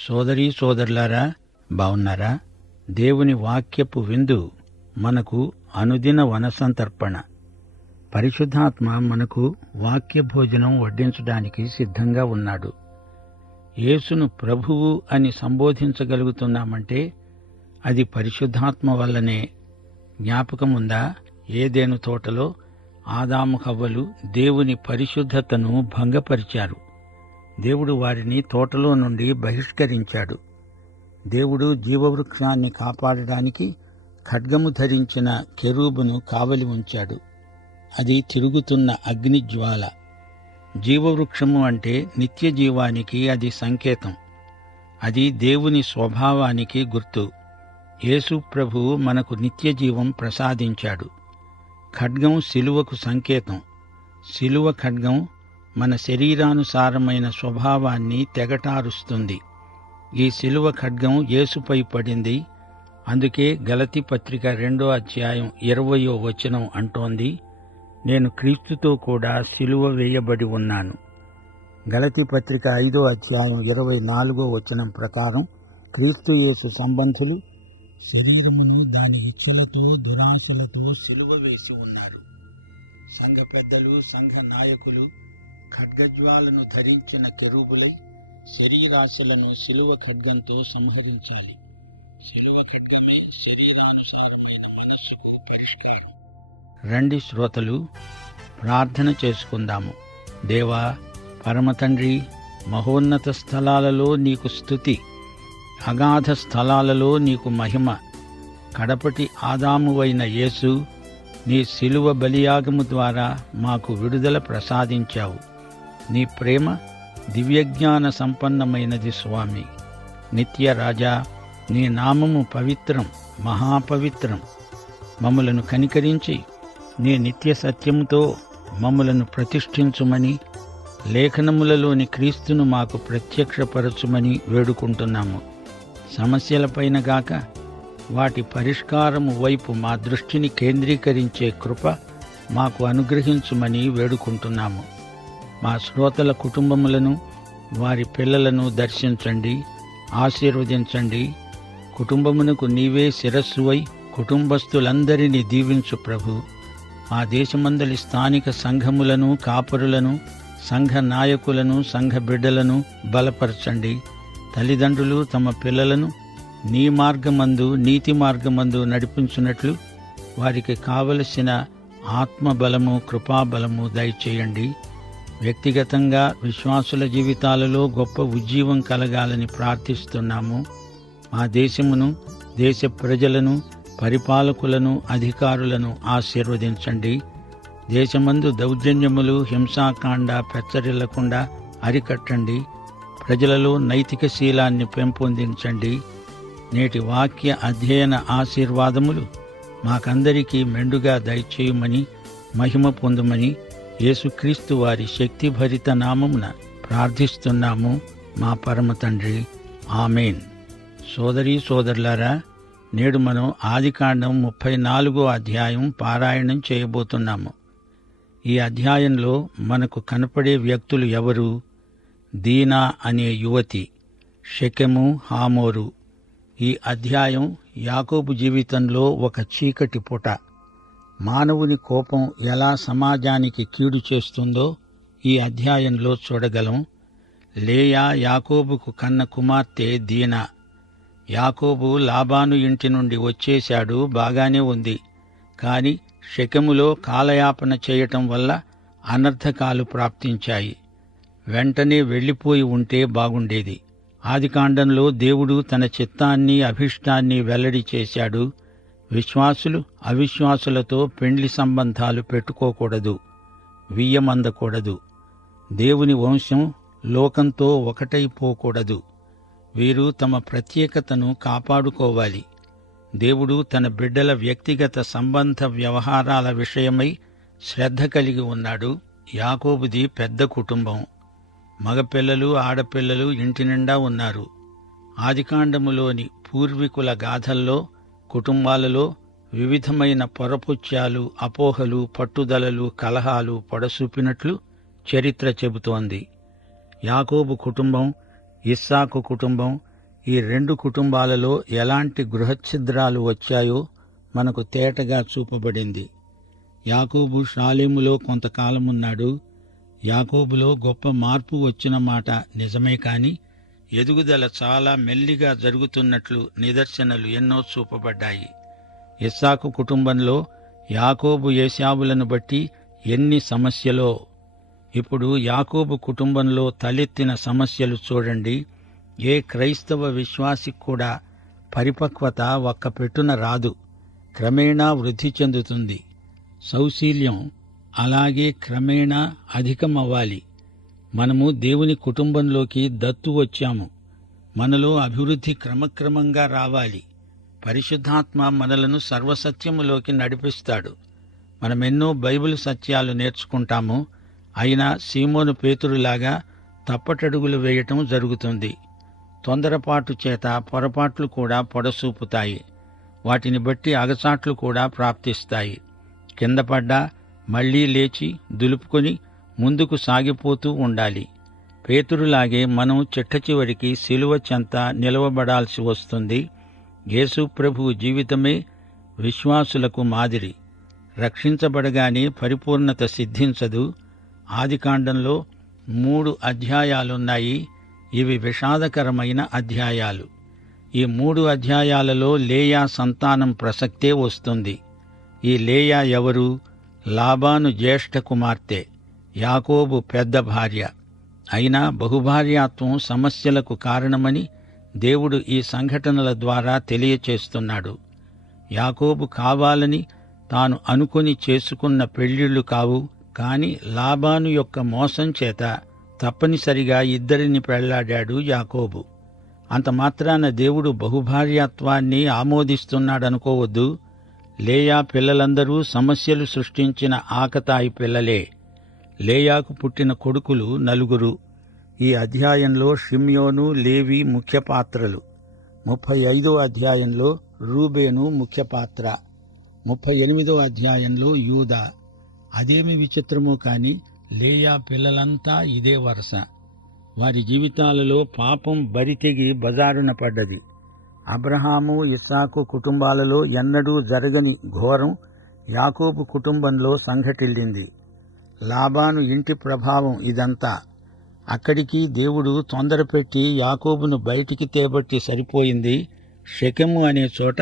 సోదరీ సోదరులారా, బావున్నారా? దేవుని వాక్యపు విందు మనకు అనుదిన వనసంతర్పణ. పరిశుద్ధాత్మ మనకు వాక్య భోజనం వడ్డించడానికి సిద్ధంగా ఉన్నాడు. యేసును ప్రభువు అని సంబోధించగలుగుతున్నామంటే అది పరిశుద్ధాత్మ వల్లనే. జ్ఞాపకముందా? ఏదెను తోటలో ఆదాము హవ్వలు దేవుని పరిశుద్ధతను భంగపరిచారు. దేవుడు వారిని తోటలో నుండి బహిష్కరించాడు. దేవుడు జీవవృక్షాన్ని కాపాడడానికి ఖడ్గము ధరించిన కెరూబును కావలి ఉంచాడు. అది తిరుగుతున్న అగ్నిజ్వాల. జీవవృక్షము అంటే నిత్య జీవానికి అది సంకేతం. అది దేవుని స్వభావానికి గుర్తు. యేసు ప్రభువు మనకు నిత్య జీవం ప్రసాదించాడు. ఖడ్గం శిలువకు సంకేతం. శిలువ ఖడ్గం మన శరీరానుసారమైన స్వభావాన్ని తెగటారుస్తుంది. ఈ శిలువ ఖడ్గం యేసుపై పడింది. అందుకే గలతీ పత్రిక 2:20 అంటోంది, నేను క్రీస్తుతో కూడా శిలువ వేయబడి ఉన్నాను. గలతీ పత్రిక 5:24 ప్రకారం క్రీస్తు యేసు సంబంధులు శరీరమును దాని ఇచ్చలతో దురాశలతో శిలువ వేసి ఉన్నారు. సంఘ పెద్దలు, సంఘ నాయకులు ఖడ్గజ్వాలను ధరించిన కెరూబులై శరీరాశలను శిలువ ఖడ్గంతో సంహరించాలి. శిలువ ఖడ్గమే శరీరానుసారమైన మనస్సుకు పరిష్కారం. రండి శ్రోతలు, ప్రార్థన చేసుకుందాము. దేవా, పరమతండ్రి, మహోన్నత స్థలాలలో నీకు స్తుతి, అగాధ స్థలాలలో నీకు మహిమ. కడపటి ఆదామువైన యేసు, నీ శిలువ బలియాగము ద్వారా మాకు విడుదల ప్రసాదించావు. నీ ప్రేమ దివ్యజ్ఞాన సంపన్నమైనది స్వామి. నిత్య రాజా, నీ నామము పవిత్రం, మహాపవిత్రం. మమ్ములను కనికరించి నీ నిత్య సత్యముతో మమ్ములను ప్రతిష్ఠించుమని, లేఖనములలోని క్రీస్తును మాకు ప్రత్యక్షపరచుమని వేడుకుంటున్నాము. సమస్యలపైన గాక వాటి పరిష్కారము వైపు మా దృష్టిని కేంద్రీకరించే కృప మాకు అనుగ్రహించుమని వేడుకుంటున్నాము. మా శ్రోతల కుటుంబములను, వారి పిల్లలను దర్శించండి, ఆశీర్వదించండి. కుటుంబమునకు నీవే శిరస్సువై కుటుంబస్తులందరినీ దీవించు ప్రభు. ఆ దేశమందలి స్థానిక సంఘములను, కాపరులను, సంఘ నాయకులను, సంఘ బిడ్డలను బలపరచండి. తల్లిదండ్రులు తమ పిల్లలను నీ మార్గమందు, నీతి మార్గమందు నడిపించున్నట్లు వారికి కావలసిన ఆత్మబలము, కృపాబలము దయచేయండి. వ్యక్తిగతంగా విశ్వాసుల జీవితాలలో గొప్ప ఉజ్జీవం కలగాలని ప్రార్థిస్తున్నాము. మా దేశమును, దేశ ప్రజలను, పరిపాలకులను, అధికారులను ఆశీర్వదించండి. దేశమందు దౌర్జన్యములు, హింసాకాండ పెచ్చరిల్లకుండా అరికట్టండి. ప్రజలలో నైతిక శీలాన్ని పెంపొందించండి. నేటి వాక్య అధ్యయన ఆశీర్వాదములు మాకందరికీ మెండుగా దయచేయమని, మహిమ పొందుమని యేసుక్రీస్తు వారి శక్తిభరిత నామమున ప్రార్థిస్తున్నాము మా పరమ తండ్రి. ఆమేన్. సోదరీ సోదరులారా, నేడు మనం ఆదికాండం 34 పారాయణం చేయబోతున్నాము. ఈ అధ్యాయంలో మనకు కనపడే వ్యక్తులు ఎవరు? దీనా అనే యువతి, షెకెము, హామోరు. ఈ అధ్యాయం యాకోబు జీవితంలో ఒక చీకటి పుట. మానవుని కోపం ఎలా సమాజానికి కీడు చేస్తుందో ఈ అధ్యాయంలో చూడగలం. లేయా యాకోబుకు కన్న కుమార్తె దీనా. యాకోబు లాబాను ఇంటి నుండి వచ్చేశాడు, బాగానే ఉంది. కాని షెకెములో కాలయాపన చేయటం వల్ల అనర్థకాలు ప్రాప్తించాయి. వెంటనే వెళ్లిపోయి ఉంటే బాగుండేది. ఆదికాండంలో దేవుడు తన చిత్తాన్ని, అభిష్టాన్ని వెల్లడి చేశాడు. విశ్వాసులు అవిశ్వాసులతో పెండ్లి సంబంధాలు పెట్టుకోకూడదు, వియ్యమందకూడదు. దేవుని వంశం లోకంతో ఒకటైపోకూడదు. వీరు తమ ప్రత్యేకతను కాపాడుకోవాలి. దేవుడు తన బిడ్డల వ్యక్తిగత సంబంధ వ్యవహారాల విషయమై శ్రద్ధ కలిగి ఉన్నాడు. యాకోబుది పెద్ద కుటుంబం. మగపిల్లలు, ఆడపిల్లలు ఇంటి నిండా ఉన్నారు. ఆదికాండములోని పూర్వీకుల గాథల్లో కుటుంబాలలో వివిధమైన పొరపుత్యాలు, అపోహలు, పట్టుదలలు, కలహాలు పొడసూపినట్లు చరిత్ర చెబుతోంది. యాకోబు కుటుంబం, ఇస్సాకు కుటుంబం, ఈ రెండు కుటుంబాలలో ఎలాంటి గృహఛిద్రాలు వచ్చాయో మనకు తేటగా చూపబడింది. యాకోబు షాలేములో కొంతకాలమున్నాడు. యాకోబులో గొప్ప మార్పు వచ్చిన మాట నిజమే, కాని ఎదుగుదల చాలా మెల్లిగా జరుగుతున్నట్లు నిదర్శనలు ఎన్నో చూపబడ్డాయి. ఇస్సాకు కుటుంబంలో యాకోబు ఏశావులను బట్టి ఎన్ని సమస్యలో. ఇప్పుడు యాకోబు కుటుంబంలో తలెత్తిన సమస్యలు చూడండి. ఏ క్రైస్తవ విశ్వాసికి కూడా పరిపక్వత ఒక్కపెట్టున రాదు, క్రమేణా వృద్ధి చెందుతుంది. సౌశీల్యం అలాగే క్రమేణా అధికమవ్వాలి. మనము దేవుని కుటుంబంలోకి దత్తు వచ్చాము. మనలో అభివృద్ధి క్రమక్రమంగా రావాలి. పరిశుద్ధాత్మ మనలను సర్వసత్యములోకి నడిపిస్తాడు. మనమెన్నో బైబిల్ సత్యాలు నేర్చుకుంటాము. అయినా సీమోను పేతురులాగా తప్పటడుగులు వేయటం జరుగుతుంది. తొందరపాటు చేత పొరపాట్లు కూడా పొడసూపుతాయి. వాటిని బట్టి అగచాట్లు కూడా ప్రాప్తిస్తాయి. కింద పడ్డా మళ్లీ లేచి దులుపుకొని ముందుకు సాగిపోతూ ఉండాలి. పేతురులాగే మనం చిట్టచివరికి శిలువ చెంత నిలవబడాల్సి వస్తుంది. యేసు ప్రభువు జీవితమే విశ్వాసులకు మాదిరి. రక్షించబడగానే పరిపూర్ణత సిద్ధించదు. ఆదికాండంలో 3 అధ్యాయాలున్నాయి. ఇవి విషాదకరమైన అధ్యాయాలు. ఈ 3 అధ్యాయాలలో లేయా సంతానం ప్రసక్తే వస్తుంది. ఈ లేయా ఎవరు? లాబాను జ్యేష్ఠ కుమార్తె, యాకోబు పెద్ద భార్య. అయినా బహుభార్యాత్వం సమస్యలకు కారణమని దేవుడు ఈ సంఘటనల ద్వారా తెలియచేస్తున్నాడు. యాకోబు కావాలని తాను అనుకొని చేసుకున్న పెళ్లిళ్లు కావు, కాని లాబాను యొక్క మోసం చేత తప్పనిసరిగా ఇద్దరిని పెళ్లాడాడు యాకోబు. అంత మాత్రాన దేవుడు బహుభార్యాత్వాన్ని ఆమోదిస్తున్నాడనుకోవద్దు. లేయా పిల్లలందరూ సమస్యలు సృష్టించిన ఆకతాయి పిల్లలే. లేయాకు పుట్టిన కొడుకులు 4. ఈ అధ్యాయంలో షిమ్యోను, లేవి ముఖ్య పాత్రలు. 35వ అధ్యాయంలో రూబేను ముఖ్య పాత్ర. 38వ అధ్యాయంలో యూదా. అదేమి విచిత్రమో కాని లేయా పిల్లలంతా ఇదే వరస. వారి జీవితాలలో పాపం బరితెగి బజారున పడ్డది. అబ్రహాము, ఇస్సాకు కుటుంబాలలో ఎన్నడూ జరగని ఘోరం యాకోబు కుటుంబంలో సంఘటిల్లింది. లాబాను ఇంటి ప్రభావం ఇదంతా. అక్కడికి దేవుడు తొందరపెట్టి యాకోబును బయటికి తేబట్టి సరిపోయింది. షెకెము అనే చోట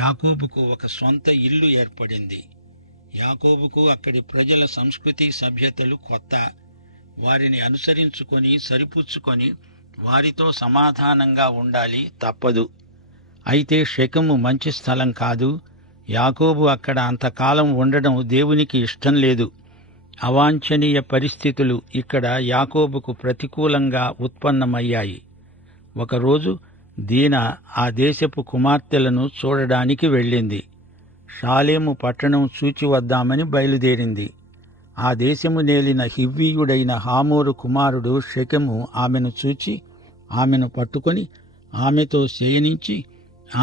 యాకోబుకు ఒక సొంత ఇల్లు ఏర్పడింది. యాకోబుకు అక్కడి ప్రజల సంస్కృతి సభ్యతలు కొత్త. వారిని అనుసరించుకొని సరిపుచ్చుకొని వారితో సమాధానంగా ఉండాలి, తప్పదు. అయితే షెకెము మంచి స్థలం కాదు. యాకోబు అక్కడ అంతకాలం ఉండడం దేవునికి ఇష్టం లేదు. అవాంఛనీయ పరిస్థితులు ఇక్కడ యాకోబుకు ప్రతికూలంగా ఉత్పన్నమయ్యాయి. ఒకరోజు దీనా ఆ దేశపు కుమార్తెలను చూడడానికి వెళ్ళింది. షాలేము పట్టణం చూచి వద్దామని బయలుదేరింది. ఆ దేశము నేలిన హివ్వీయుడైన హామోరు కుమారుడు షెకెము ఆమెను చూచి ఆమెను పట్టుకొని ఆమెతో శయనించి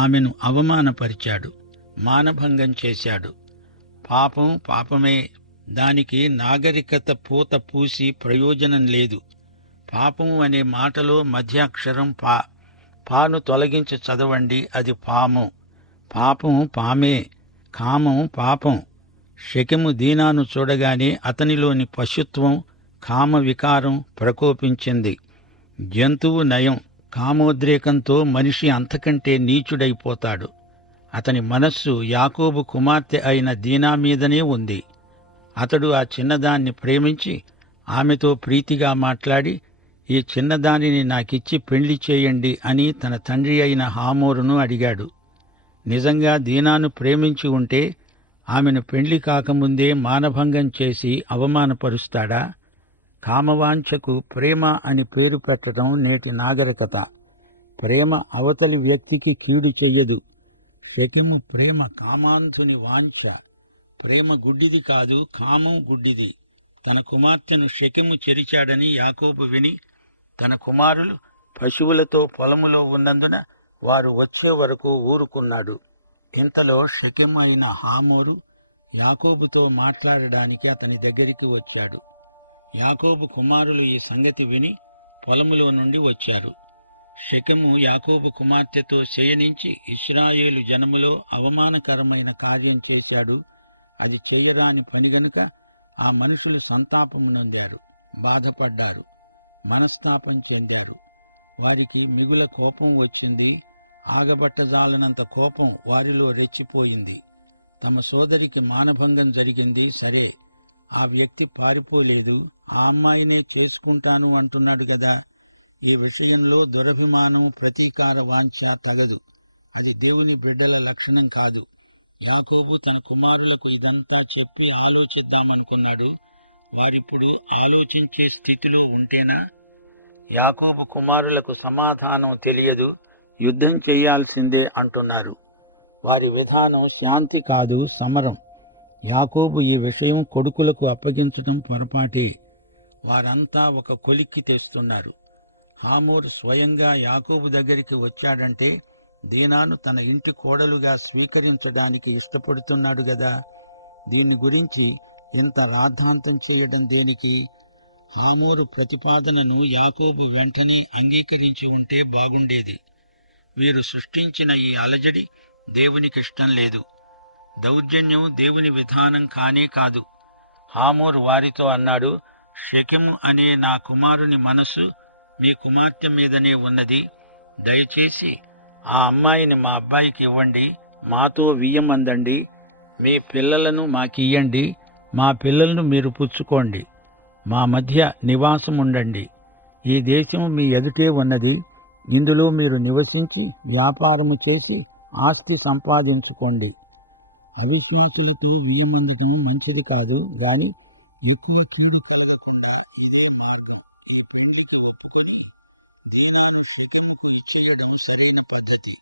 ఆమెను అవమానపరిచాడు, మానభంగం చేశాడు. పాపం పాపమే. దానికి నాగరికత పూత పూసి ప్రయోజనం లేదు. పాపం అనే మాటలో మధ్యాక్షరం పా. పాను తొలగించి చదవండి, అది పాము. పాపం పామే, కామం పాపం. షెకెము దీనాను చూడగానే అతనిలోని పశుత్వం, కామ వికారం ప్రకోపించింది. జంతువు నయం, కామోద్రేకంతో మనిషి అంతకంటే నీచుడైపోతాడు. అతని మనస్సు యాకోబు కుమార్తె అయిన దీనా మీదనే ఉంది. అతడు ఆ చిన్నదాన్ని ప్రేమించి ఆమెతో ప్రీతిగా మాట్లాడి, ఈ చిన్నదానిని నాకిచ్చి పెళ్లి చేయండి అని తన తండ్రి అయిన హామోరును అడిగాడు. నిజంగా దీనాను ప్రేమించి ఉంటే ఆమెను పెళ్లి కాకముందే మానభంగం చేసి అవమానపరుస్తాడా? కామవాంఛకు ప్రేమ అని పేరు పెట్టడం నేటి నాగరికత. ప్రేమ అవతలి వ్యక్తికి కీడు చెయ్యదు. షెకెము ప్రేమ కామాంధుని వాంఛ. ప్రేమ గుడ్డిది కాదు, కామం గుడ్డిది. తన కుమార్తెను షెకెము చెరిచాడని యాకోబు విని తన కుమారులు పశువులతో పొలములో ఉన్నందున వారు వచ్చే వరకు ఊరుకున్నాడు. ఇంతలో షెకెము అయిన హామోరు యాకోబుతో మాట్లాడడానికి అతని దగ్గరికి వచ్చాడు. యాకోబు కుమారులు ఈ సంగతి విని పొలములో నుండి వచ్చారు. షెకెము యాకోబు కుమార్తెతో శయనించి ఇశ్రాయేలు జనములో అవమానకరమైన కార్యం చేశాడు. అది చెయ్యరాని పని గనుక ఆ మనుషులు సంతాపము నొందారు, బాధపడ్డారు, మనస్తాపం చెందారు. వారికి మిగుల కోపం వచ్చింది. ఆగబట్టజాలనంత కోపం వారిలో రెచ్చిపోయింది. తమ సోదరికి మానభంగం జరిగింది. సరే, ఆ వ్యక్తి పారిపోలేదు, ఆ అమ్మాయినే చేసుకుంటాను అంటున్నాడు గదా. ఈ విషయంలో దురభిమానం, ప్రతీకార వాంఛ తగదు. అది దేవుని బిడ్డల లక్షణం కాదు. యాకోబు తన కుమారులకు ఇదంతా చెప్పి ఆలోచిద్దామనుకున్నాడు. వారిప్పుడు ఆలోచించే స్థితిలో ఉంటేనా? యాకోబు కుమారులకు సమాధానం తెలియదు, యుద్ధం చెయ్యాల్సిందే అంటున్నారు. వారి విధానం శాంతి కాదు, సమరం. యాకోబు ఈ విషయం కొడుకులకు అప్పగించటం పొరపాటే. వారంతా ఒక కొలిక్కి తెస్తున్నారు. హామోరు స్వయంగా యాకోబు దగ్గరికి వచ్చాడంటే దీనాను తన ఇంటి కోడలుగా స్వీకరించడానికి ఇష్టపడుతున్నాడు గదా. దీన్ని గురించి ఇంత రాద్ధాంతం చేయడం దేనికి? హామోరు ప్రతిపాదనను యాకోబు వెంటనే అంగీకరించి ఉంటే బాగుండేది. వీరు సృష్టించిన ఈ అలజడి దేవునికిష్టం లేదు. దౌర్జన్యం దేవుని విధానం కానే కాదు. హామోరు వారితో అన్నాడు, షెకెము అనే నా కుమారుని మనసు మీ కుమార్తె మీదనే ఉన్నది. దయచేసి ఆ అమ్మాయిని మా అబ్బాయికి ఇవ్వండి, మాతో వియ్యమందండి. మీ పిల్లలను మాకియ్యండి, మా పిల్లలను మీరు పుచ్చుకోండి, మా మధ్య నివాసం ఉండండి. ఈ దేశం మీ ఎదుటే ఉన్నది. ఇందులో మీరు నివసించి వ్యాపారము చేసి ఆస్తి సంపాదించుకోండి. అవిశ్వాసులతో వియ్యమందటం మంచిది కాదు, గాని ఎక్కువ కీడు ఇచ్చేయడం సరైన పద్ధతి.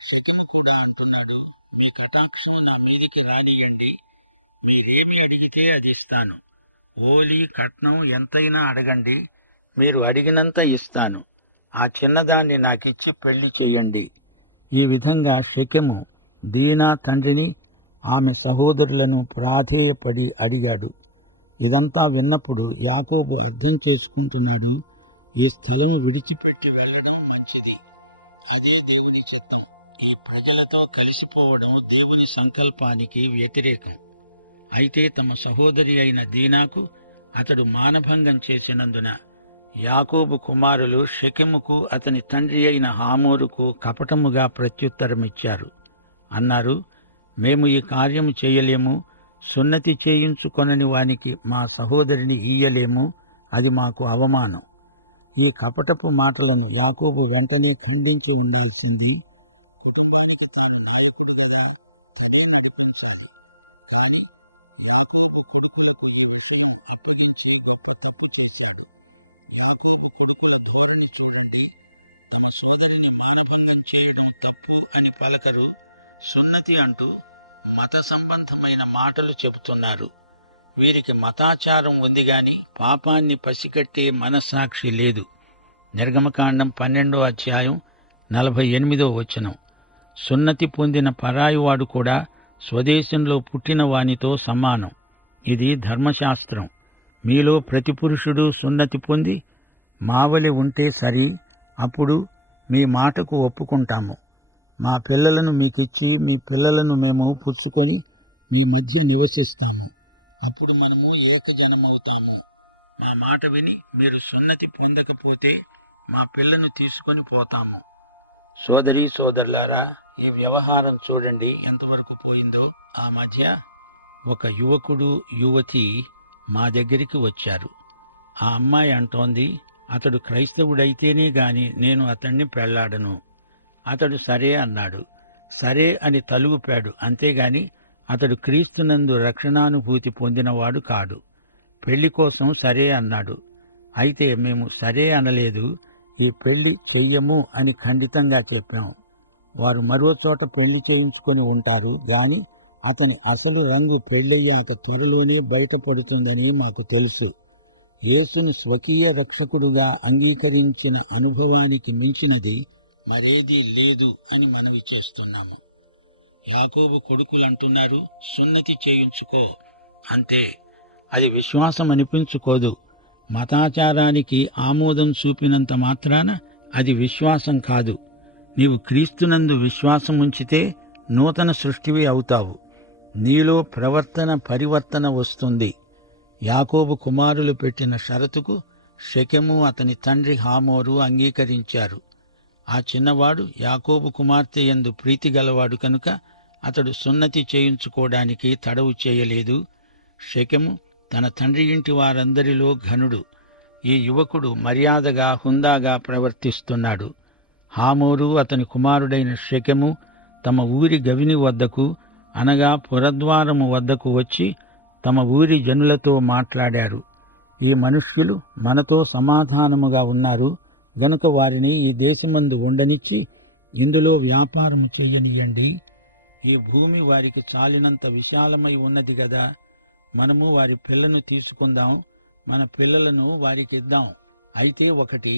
షెకెము కూడా అంటున్నాడు, మీ కటాక్షం నా మీదికి రానియండి, మీరేమి అడిగితే అది ఇస్తాను. ఓలి కట్నం ఎంతైనా అడగండి, మీరు అడిగినంత ఇస్తాను. ఆ చిన్నదాన్ని నాకిచ్చి పెళ్లి చేయండి. ఈ విధంగా షెకెము దీనా తండ్రిని, ఆమె సహోదరులను ప్రాధేయపడి అడిగాడు. ఇదంతా విన్నప్పుడు యాకోబు అర్థం చేసుకుంటున్నాడు, ఈ స్థలం విడిచిపెట్టి వెళ్ళడం మంచిది. అదే దేవుని చిత్తం. ఈ ప్రజలతో కలిసిపోవడం దేవుని సంకల్పానికి వ్యతిరేకం. అయితే తమ సహోదరి అయిన దీనాకు అతడు మానభంగం చేసినందున యాకోబు కుమారులు షెకెముకు అతని తండ్రి అయిన హామోరుకు కపటముగా ప్రత్యుత్తరమిచ్చారు. అన్నారు, మేము ఈ కార్యము చేయలేము, సున్నతి చేయించుకొనని వానికి మా సహోదరిని ఇయ్యలేము, అది మాకు అవమానం. ఈ కపటపు మాటలను యాకోబు వెంటనే ఖండించి ఉండాల్సింది. తమ సోదరిని మానభంగం చేయడం తప్పు అని పలకరు, సున్నతి అంటూ మత సంబంధమైన మాటలు చెబుతున్నారు. వీరికి మతాచారం ఉంది గాని పాపాన్ని పసికట్టే మనస్సాక్షి లేదు. నిర్గమకాండం 12వ అధ్యాయం 48వ వచనం. సున్నతి పొందిన పరాయివాడు కూడా స్వదేశంలో పుట్టిన వానితో సమానం. ఇది ధర్మశాస్త్రం. మీలో ప్రతి పురుషుడు సున్నతి పొంది మావలి ఉంటే సరి, అప్పుడు మీ మాటకు ఒప్పుకుంటాము. మా పిల్లలను మీకిచ్చి మీ పిల్లలను మేము పుచ్చుకొని మీ మధ్య నివసిస్తాము. అప్పుడు మనము ఏకజనమవుతాము. మా మాట విని మీరు సున్నతి పొందకపోతే మా పిల్లను తీసుకొని పోతాము. సోదరీ సోదరులారా, ఈ వ్యవహారం చూడండి ఎంతవరకు పోయిందో. ఆ మధ్య ఒక యువకుడు యువతి మా దగ్గరికి వచ్చారు. ఆ అమ్మాయి అంటోంది, అతడు క్రైస్తవుడైతేనే గాని నేను అతణ్ణి పెళ్లాడను. అతడు సరే అన్నాడు. సరే అని తలుగుపాడు, అంతేగాని అతడు క్రీస్తునందు రక్షణానుభూతి పొందినవాడు కాడు. పెళ్లి కోసం సరే అన్నాడు. అయితే మేము సరే అనలేదు, ఈ పెళ్లి చెయ్యము అని ఖండితంగా చెప్పాము. వారు మరో చోట పెళ్లి చేయించుకొని ఉంటారు గాని అతని అసలు రంగు పెళ్ళయ్యాక త్వరలోనే బయటపడుతుందని మాకు తెలుసు. యేసును స్వకీయ రక్షకుడుగా అంగీకరించిన అనుభవానికి మించినది మరేదీ లేదు అని మనవి చేస్తున్నాము. యాకోబు కొడుకులంటున్నారు, సున్నతి చేయించుకో, అంతే. అది విశ్వాసం అనిపించుకోదు. మతాచారానికి ఆమోదం చూపినంత మాత్రాన అది విశ్వాసం కాదు. నీవు క్రీస్తునందు విశ్వాసముంచితే నూతన సృష్టివి అవుతావు. నీలో పరివర్తన వస్తుంది. యాకోబు కుమారులు పెట్టిన షరతుకు షెకెము అతని తండ్రి హామోరు అంగీకరించారు. ఆ చిన్నవాడు యాకోబు కుమార్తె యందు ప్రీతి గలవాడు కనుక అతడు సున్నతి చేయించుకోవడానికి తడవు చేయలేదు. షెకెము తన తండ్రి ఇంటి వారందరిలో ఘనుడు. ఈ యువకుడు మర్యాదగా హుందాగా ప్రవర్తిస్తున్నాడు. హామోరు అతని కుమారుడైన షెకెము తమ ఊరి గవిని వద్దకు అనగా పురద్వారము వద్దకు వచ్చి తమ ఊరి జనులతో మాట్లాడారు. ఈ మనుష్యులు మనతో సమాధానముగా ఉన్నారు గనుక వారిని ఈ దేశమందు ఉండనిచ్చి ఇందులో వ్యాపారము చెయ్యనియండి. ఈ భూమి వారికి చాలినంత విశాలమై ఉన్నది గదా. మనము వారి పిల్లను తీసుకుందాం, మన పిల్లలను వారికిద్దాం. అయితే ఒకటి,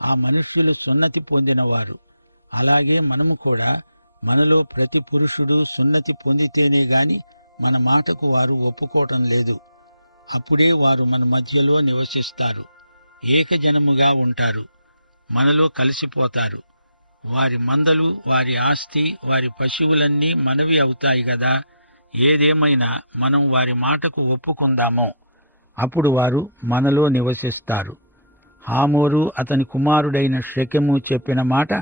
ఆ మనుష్యులు సున్నతి పొందినవారు. అలాగే మనము కూడా మనలో ప్రతి పురుషుడు సున్నతి పొందితేనే గాని మన మాటకు వారు ఒప్పుకోవటం లేదు. అప్పుడే వారు మన మధ్యలో నివసిస్తారు, ఏకజనముగా ఉంటారు, మనలో కలిసిపోతారు. వారి మందలు, వారి ఆస్తి, వారి పశువులన్నీ మనవి అవుతాయి గదా. ఏదేమైనా మనం వారి మాటకు ఒప్పుకుందామో అప్పుడు వారు మనలో నివసిస్తారు. హామోరు అతని కుమారుడైన షెకెము చెప్పిన మాట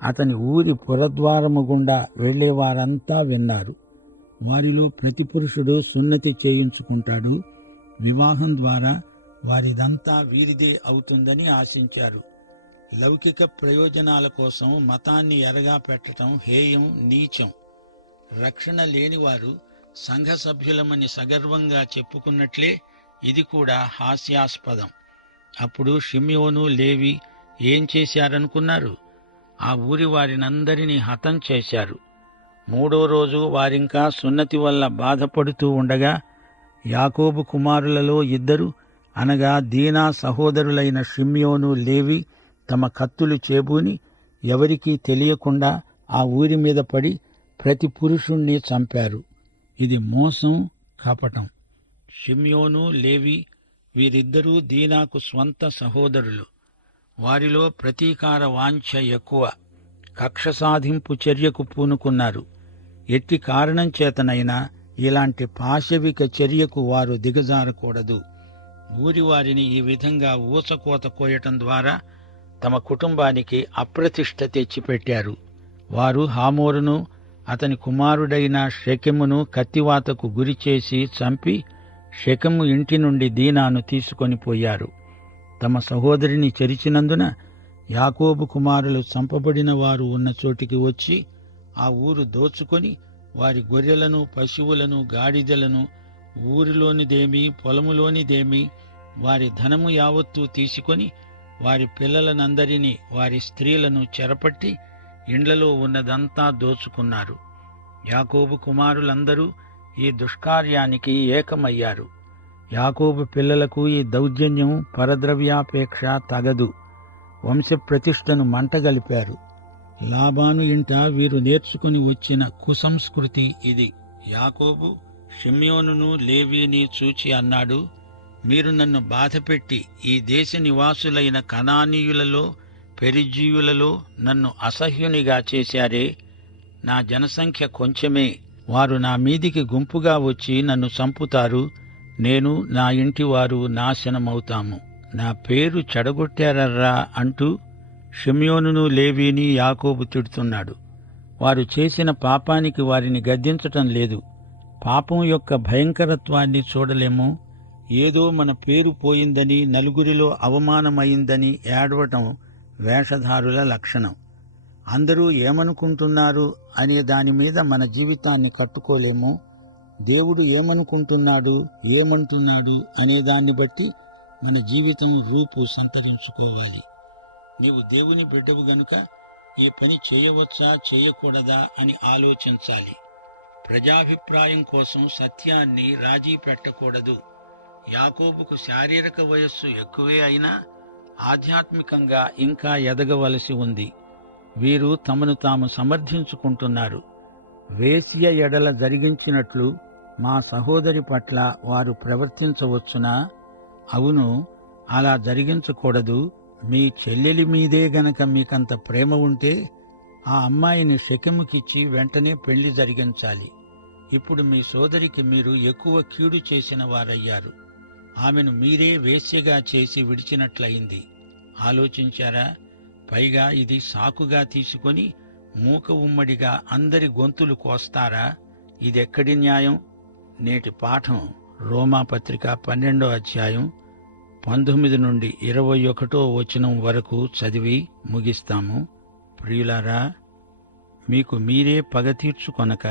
అతని ఊరి పురద్వారము గుండా వెళ్లేవారంతా విన్నారు. వారిలో ప్రతి పురుషుడు సున్నతి చేయించుకుంటాడు. వివాహం ద్వారా వారిదంతా వీరిదే అవుతుందని ఆశించారు. లౌకిక ప్రయోజనాల కోసం మతాన్ని ఎరగా పెట్టడం హేయం, నీచం. రక్షణ లేనివారు సంఘ సభ్యులమని సగర్వంగా చెప్పుకున్నట్లే ఇది కూడా హాస్యాస్పదం. అప్పుడు షిమ్యోను, లేవి ఏం చేశారనుకున్నారు? ఆ ఊరి వారినందరినీ హతం చేశారు. 3వ రోజు వారింకా సున్నతి వల్ల బాధపడుతూ ఉండగా యాకోబు కుమారులలో 2 అనగా దీనా సహోదరులైన షిమ్యోను, లేవి తమ కత్తులు చేబూని ఎవరికీ తెలియకుండా ఆ ఊరి మీద పడి ప్రతి పురుషుణ్ణి చంపారు. ఇది మోసం, కపటం. షిమ్యోను, లేవి వీరిద్దరూ దీనాకు స్వంత సహోదరులు. వారిలో ప్రతీకార వాంఛ ఎక్కువ. కక్ష సాధింపు చర్యకు పూనుకున్నారు. ఎట్టి కారణం చేతనైనా ఇలాంటి పాశవిక చర్యకు వారు దిగజారకూడదు. ఊరివారిని ఈ విధంగా ఊచకోత కోయటం ద్వారా తమ కుటుంబానికి అప్రతిష్ఠ తెచ్చిపెట్టారు. వారు హామోరును అతని కుమారుడైన షెకెమును కత్తివాతకు గురిచేసి చంపి షెకెము ఇంటి నుండి దీనాను తీసుకొని పోయారు. తమ సహోదరిని చెరిచినందున యాకోబు కుమారులు చంపబడిన వారు ఉన్న చోటికి వచ్చి ఆ ఊరు దోచుకొని వారి గొర్రెలను, పశువులను, గాడిదలను, ఊరిలోనిదేమీ పొలములోనిదేమీ వారి ధనము యావత్తూ తీసుకొని వారి పిల్లలనందరినీ, వారి స్త్రీలను చెరపట్టి ఇండ్లలో ఉన్నదంతా దోచుకున్నారు. యాకోబు కుమారులందరూ ఈ దుష్కార్యానికి ఏకమయ్యారు. యాకోబు పిల్లలకు ఈ దౌర్జన్యం, పరద్రవ్యాపేక్ష తగదు. వంశప్రతిష్టను మంటగలిపారు. లాబాను ఇంట వీరు నేర్చుకుని వచ్చిన కుసంస్కృతి ఇది. యాకోబు షిమ్యోనును, లేవీని చూచి అన్నాడు, మీరు నన్ను బాధపెట్టి ఈ దేశ నివాసులైన కనానీయులలో, పెరిజీయులలో నన్ను అసహ్యునిగా చేశారే. నా జనసంఖ్య కొంచెమే. వారు నా మీదికి గుంపుగా వచ్చి నన్ను చంపుతారు. నేను, నా ఇంటివారు నాశనమవుతాము. నా పేరు చెడగొట్టారర్రా అంటూ షిమ్యోనును, లేవీని యాకోబు తిడుతున్నాడు. వారు చేసిన పాపానికి వారిని గద్దించటం లేదు. పాపం యొక్క భయంకరత్వాన్ని చూడలేము. ఏదో మన పేరు పోయిందని, నలుగురిలో అవమానమైందని ఏడవటం వేషధారుల లక్షణం. అందరూ ఏమనుకుంటున్నారు అనే దాని మీద మన జీవితాన్ని కట్టుకోలేము. దేవుడు ఏమనుకుంటున్నాడు, ఏమంటున్నాడు అనే దాన్ని బట్టి మన జీవితం రూపు సంతరించుకోవాలి. నీవు దేవుని బిడ్డవు గనుక ఈ పని చేయవచ్చా, చేయకూడదా అని ఆలోచించాలి. ప్రజాభిప్రాయం కోసం సత్యాన్ని రాజీ పెట్టకూడదు. యాకోబుకు శారీరక వయస్సు ఎక్కువే అయినా ఆధ్యాత్మికంగా ఇంకా ఎదగవలసి ఉంది. వీరు తమను తాము సమర్థించుకుంటున్నారు. వేశ్య ఎడల జరిగించినట్లు మా సహోదరి పట్ల వారు ప్రవర్తించవచ్చునా? అవును, అలా జరిగించకూడదు. మీ చెల్లెలి మీదే గనక మీకంత ప్రేమ ఉంటే ఆ అమ్మాయిని షెకెముకిచ్చి వెంటనే పెళ్లి జరిగించాలి. ఇప్పుడు మీ సోదరికి మీరు ఎక్కువ కీడు చేసిన వారయ్యారు. ఆమెను మీరే వేశ్యగా చేసి విడిచినట్లయింది. ఆలోచించారా? పైగా ఇది సాకుగా తీసుకొని మూక ఉమ్మడిగా అందరి గొంతులు కోస్తారా? ఇదెక్కడి న్యాయం? నేటి పాఠం రోమాపత్రిక 12వ అధ్యాయం 19 నుండి 21వ వచనం వరకు చదివి ముగిస్తాము. ప్రియులారా, మీకు మీరే పగ తీర్చుకొనక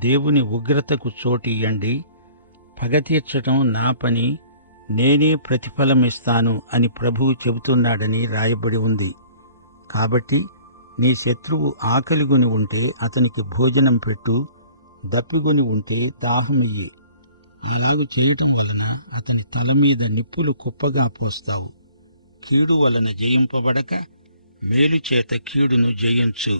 దేవుని ఉగ్రతకు చోటియ్యండి. పగ తీర్చటం నా పని, నేనే ప్రతిఫలమిస్తాను అని ప్రభువు చెబుతున్నాడని రాయబడి ఉంది. కాబట్టి నీ శత్రువు ఆకలిగొని ఉంటే అతనికి భోజనం పెట్టు, దప్పిగొని ఉంటే దాహమియ్యి. అలాగు చేయటం వలన అతని తల మీద నిప్పులు కుప్పగా పోస్తావు. కీడు వలన జయింపబడక మేలు చేత కీడును జయించు.